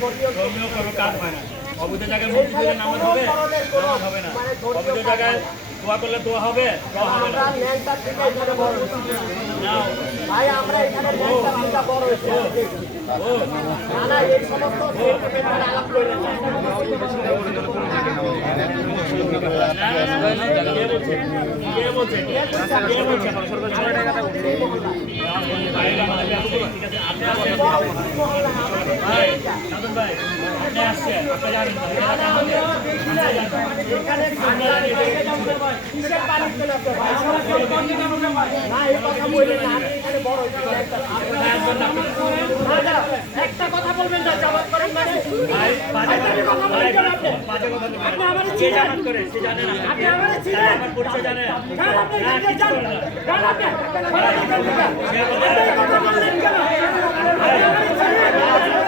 ধর্মীয় কাজ হয় না। অবৈধ জায়গায় মসজিদ নামাজ হবে হবে না। অবৈধ জায়গায় দোয়া করলে দোয়া হবে? আমরা ন্যাংটা থেকে এখানে বড় হয়েছি। ভাই আমরা এখানে ন্যাংটা থেকে বড় হয়েছি। না না এই সমস্ত আলাপ করে ঠিক আছে। আপনি ভাই। জানেন একটা কথা বলবেন না জামাত করেন মানে আপনি আমারে চিনেন? আপনি আমারে চিনেন? আমার পরিচয় জানে না কেন আপনি না, এখানে কিচ্ছু যান? বলে না। কেন আপনি? কথা বললেন কেন? আপনি আমারে চিনেন?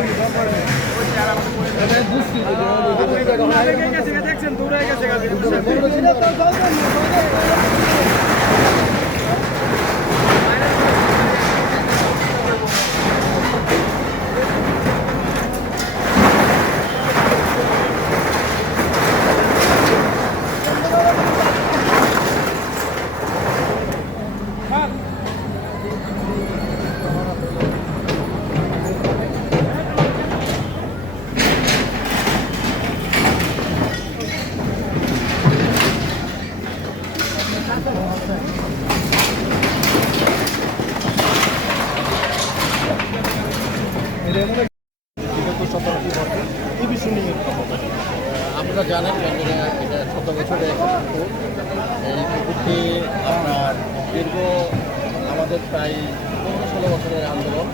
কে? দূরে গেছে, গেছে, গেছে। ওরা চিনলেন আপনি, ওই তেল বাদ দেন। অবৈধ জায়গার মধ্যে কে রাখছে তারপরে আবার বছর এই বিষয় আপনারা জানেন এটা শত পুকুর। এই পুকুরটি আপনার দীর্ঘ আমাদের প্রায় পনেরো ষোলো বছরের আন্দোলন।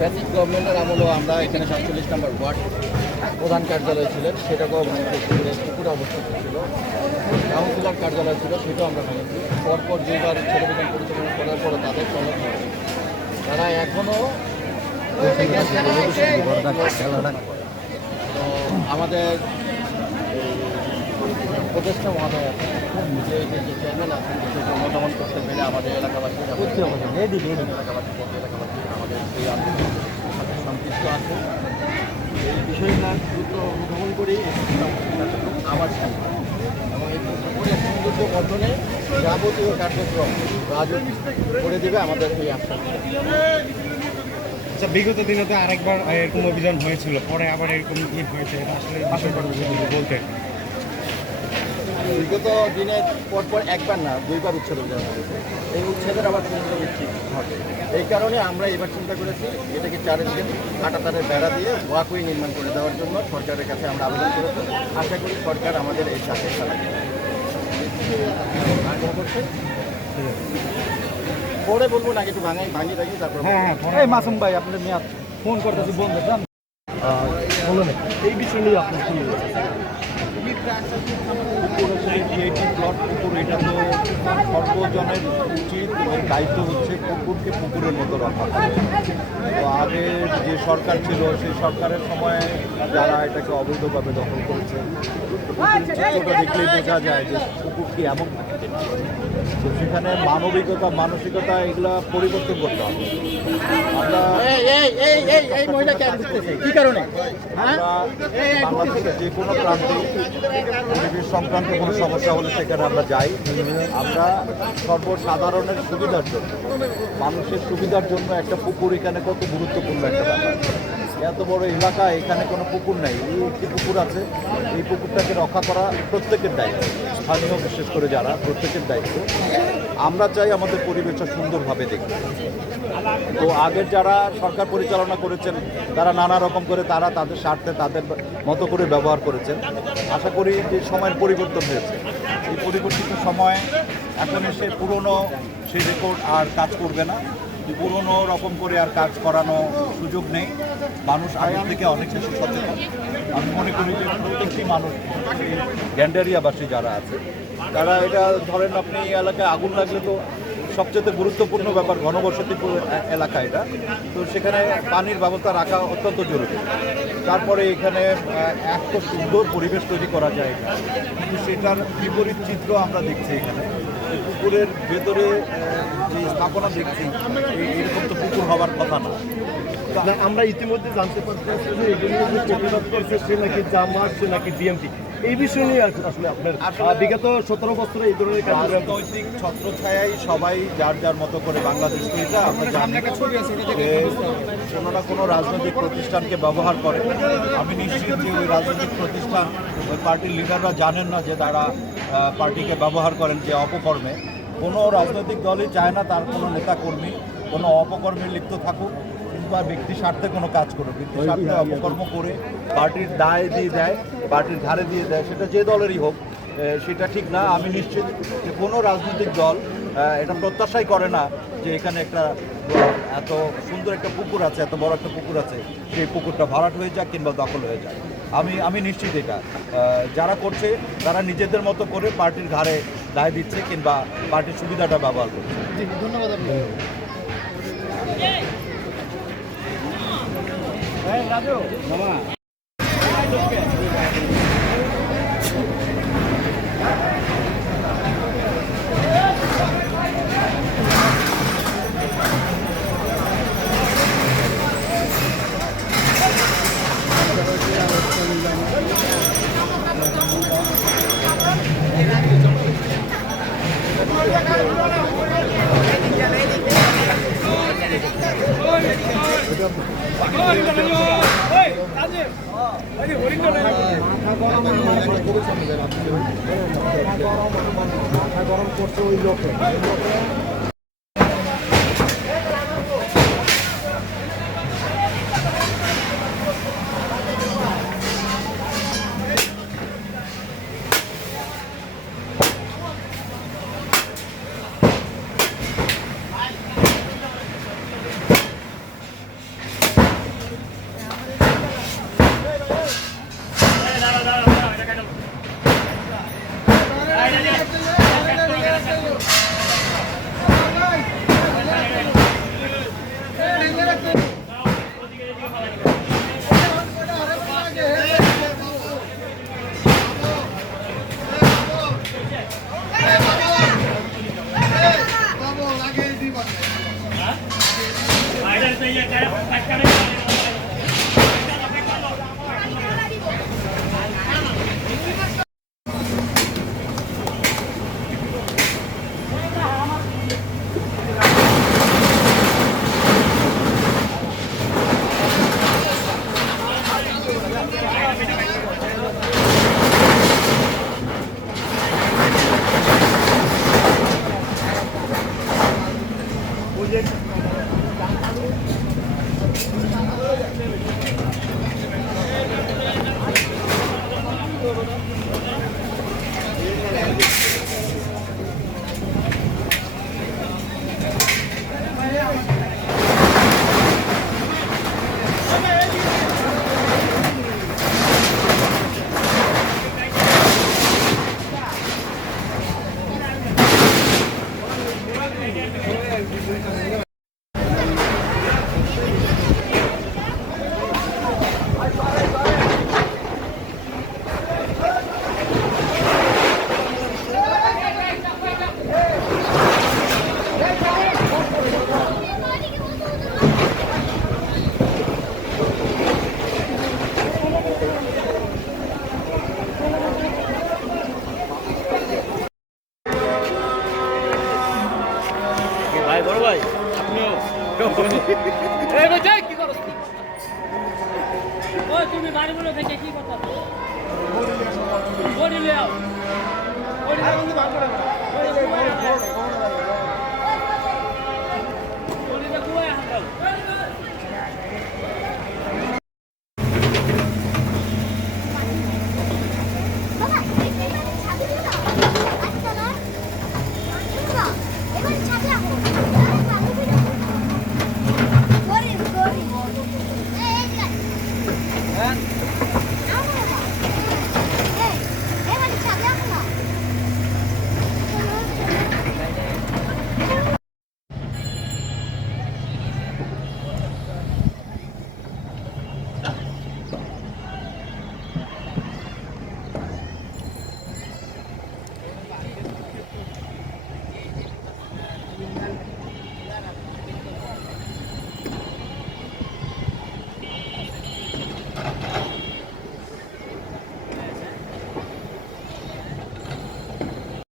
ব্যাটিক গভর্নমেন্টের আমলেও আমরা এখানে সাতচল্লিশ নম্বর ওয়ার্ড প্রধান কার্যালয় ছিলেন। সেটাকেও ভেঙেছে পুকুরে অবস্থিত ছিল। কাউন্সিলর কার্যালয় ছিল, সেটাও আমরা ভেঙেছি। পরপর দুইবার টেলিভিশন পরিচালনা করার পরে তাদের সমর্থন তারা এখনও তো আমাদের উপদেষ্টা মহোদয় যে যে চেয়ারম্যান আছেন যে মতামত করতে পেরে আমাদের এলাকাবাসী এলাকাবাসী এলাকাবাসী আমাদের এই আন্দোলনের সাথে সন্তুষ্ট আছে এই বিষয়টা দ্রুত অনুধাবন করে আবার এবং এই সৌন্দর্য বর্ধনে যাবতীয় কার্যক্রম রাজু করে দেবে আমাদের এই আশ্বাস আচ্ছা বিগত দিনে তো আরেকবার এরকম অভিযান হয়েছিল, পরে আবার এরকম কি হয়েছে আসলে বিষয়টা বলতে। বিগত দিনে পরপর একবার না, দুইবার উচ্ছেদ এই উচ্ছেদের আবার এই কারণে আমরা এবার চিন্তা করেছি, এটাকে চারিদিকে কাটা তারের বেড়া দিয়ে ওয়াকওয়ে নির্মাণ করে দেওয়ার জন্য সরকারের কাছে আমরা আবেদন করেছি। আশা করি সরকার আমাদের এই চাষের করছে পরে বলব না একটু ভাঙাই ভাঙিয়ে রাখি তারপর হ্যাঁ হ্যাঁ এই মাসুম ভাই আপনি মেয়াদ ফোন করতেছি বন্ধু যান বলুন। এই বিষয় নিয়ে আপনি কি প্লট পুকুর এটা তো সর্বজনের উচিত এবং দায়িত্ব হচ্ছে পুকুরকে পুকুরের মতো রক্ষা করা তো আগে যে সরকার ছিল সেই সরকারের সময় যারা এটাকে অবৈধভাবে দখল করেছে পুকুরের দেখলেই বোঝা যায় যে পুকুরটি এমন থাকে। তো সেখানে মানবিকতা মানসিকতা এগুলা পরিবর্তন করতে হবে। আমরা হ্যাঁ? বাংলাদেশের যে কোনো প্রান্তে পরিবেশ সংক্রান্ত কোনো সমস্যা হলে সেখানে আমরা যাই। আমরা সর্বসাধারণের সুবিধার জন্য মানুষের সুবিধার জন্য একটা পুকুর এখানে কত গুরুত্বপূর্ণ একটা ব্যাপার। এত বড় এলাকা, এখানে কোনো পুকুর নেই। এই একটি পুকুর আছে। এই পুকুরটাকে রক্ষা করা প্রত্যেকের দায়িত্ব। স্থানীয়, বিশেষ করে যারা, প্রত্যেকের দায়িত্ব। আমরা চাই আমাদের পরিবেশটা সুন্দরভাবে দেখতে। তো আগের যারা সরকার পরিচালনা করেছেন, তারা নানা রকম করে তারা তাদের স্বার্থে তাদের মতো করে ব্যবহার করেছেন। আশা করি যে সময়ের পরিবর্তন হয়েছে। এই পরিবর্তিত সময়ে এখন এসে পুরনো সেই রেকর্ড আর কাজ করবে না। পুরনো রকম করে আর কাজ করানো সুযোগ নেই। মানুষ আগের থেকে অনেক বেশি সচেতন। আমি মনে করি যে প্রত্যেকটি মানুষ, গ্যান্ডারিয়াবাসী যারা আছে, তারা এটা ধরেন আপনি এলাকায় আগুন লাগলে তো সবচেয়ে গুরুত্বপূর্ণ ব্যাপার ঘনবসতিপূর্ণ এ- এলাকা এটা। তো সেখানে পানির ব্যবস্থা রাখা অত্যন্ত জরুরি। তারপরে এখানে এত সুন্দর পরিবেশ তৈরি করা যায়। কিন্তু সেটার বিপরীত চিত্র আমরা দেখছি এখানে। পুকুরের ভেতরে যে স্থাপনা দেখছি এরকম তো পুকুর হওয়ার কথা না। আমরা ইতিমধ্যে জানতে পারতেছি যে এগুলি প্রতিবাদ করছে, সে নাকি জামাত, সে নাকি বিএনপি এই বিষয় নিয়ে আসলে আপনার আসলে- বিগত সতেরো বছরে এই ধরনের কার্যক্রম রাজনৈতিক ছত্রছায়াই সবাই যার যার মতো করে বাংলাদেশকে এটা আমরা জানি যে কোনো না কোনো রাজনৈতিক প্রতিষ্ঠানকে ব্যবহার করে আমি নিশ্চিত যে ওই রাজনৈতিক প্রতিষ্ঠান ওই পার্টির লিডাররা জানেন না যে তারা পার্টিকে ব্যবহার করেন যে অপকর্মে। কোনো রাজনৈতিক দলই চায় না তার কোনো নেতা কর্মী কোনো অপকর্মে লিপ্ত থাকুক কিংবা ব্যক্তি স্বার্থে কোনো কাজ করুক। ব্যক্তি স্বার্থে অপকর্ম করে পার্টির দায় দিয়ে দেয়। পার্টির ধারে দিয়ে দেয় সেটা যে দলেরই হোক সেটা ঠিক না। আমি নিশ্চিত যে কোনো রাজনৈতিক দল এটা প্রত্যাশাই করে না যে এখানে একটা এত সুন্দর একটা পুকুর আছে এত বড় একটা পুকুর আছে সেই পুকুরটা ভাড়াট হয়ে যাক কিংবা দখল হয়ে যায় আমি আমি নিশ্চিত এটা। যারা করছে তারা নিজেদের মতো করে পার্টির ঘাড়ে দায় দিচ্ছে কিংবা পার্টির সুবিধাটা ব্যবহার করছে। গরম করছে ওই লোকে বড়ি লিয়াও